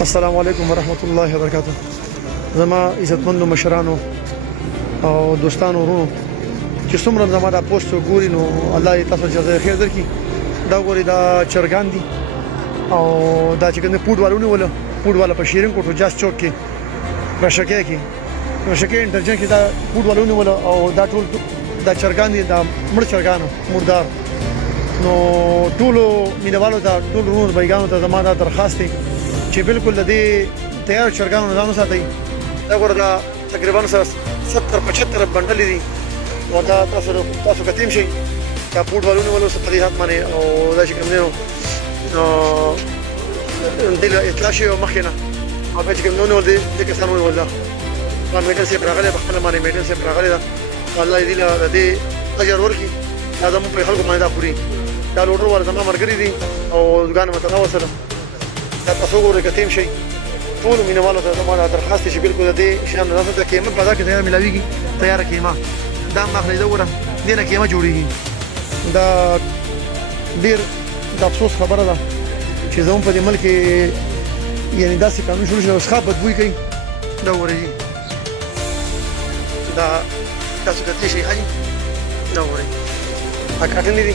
السلام علیکم ورحمت الله وبرکاته. زما عزتمنو مشرانو او دوستانو ورونو چې څومره زما د پوسټ ګوري نو الله یې تاسو جزای خیر درکړي. دا ګوري دا چرګان دي او دا چې کنه پوډوالونه ولا پوډواله په شیرین کوټو جاس چوک کې راشکه کې راشکه انټرجن کې دا پوډوالونه ولا او دا ټول دا چرګان دي دا مړ چرګان مردار نو ټولو مینوالو ته ټول ورونو بایګانو ته زما دا درخواست دی چې بالکل د دې تیار چرګانو ځانو ساتي. دا ګوردا تقریبا 70-75 بندل دي او دا تاسو کتیم شي دا پوډوالونه ولا په حق باندې او دا چې کوم نو دل اطلاع شي او مخینه او به چې کوم نو دې کې سمون ولا په میټر سي پرغله په خپل باندې میټر سي پرغله دا الله دې له دې اجر ورکي دا زموږ په خلکو باندې دا پوری دا لوډر ور زموږ مرګري دي او ځان متناول سره دا تاسو ګورئ کتیم شي ټول مینوالو ته زموږ درخواست شي بالکل دې شان نه ته قیمت بازار کې تیار ملاويږي تیار قیمه دا مخلي دا وره دینه قیمه جوړیږي. دا ډیر د افسوس خبره ده چې زموږ په دې ملک یعنی داسې قانون شروع شوی اوس ښه بدبوی کوي. دا ورېږي دا تاسو کتلی شئ حاجي دا ورېږي کاټن دي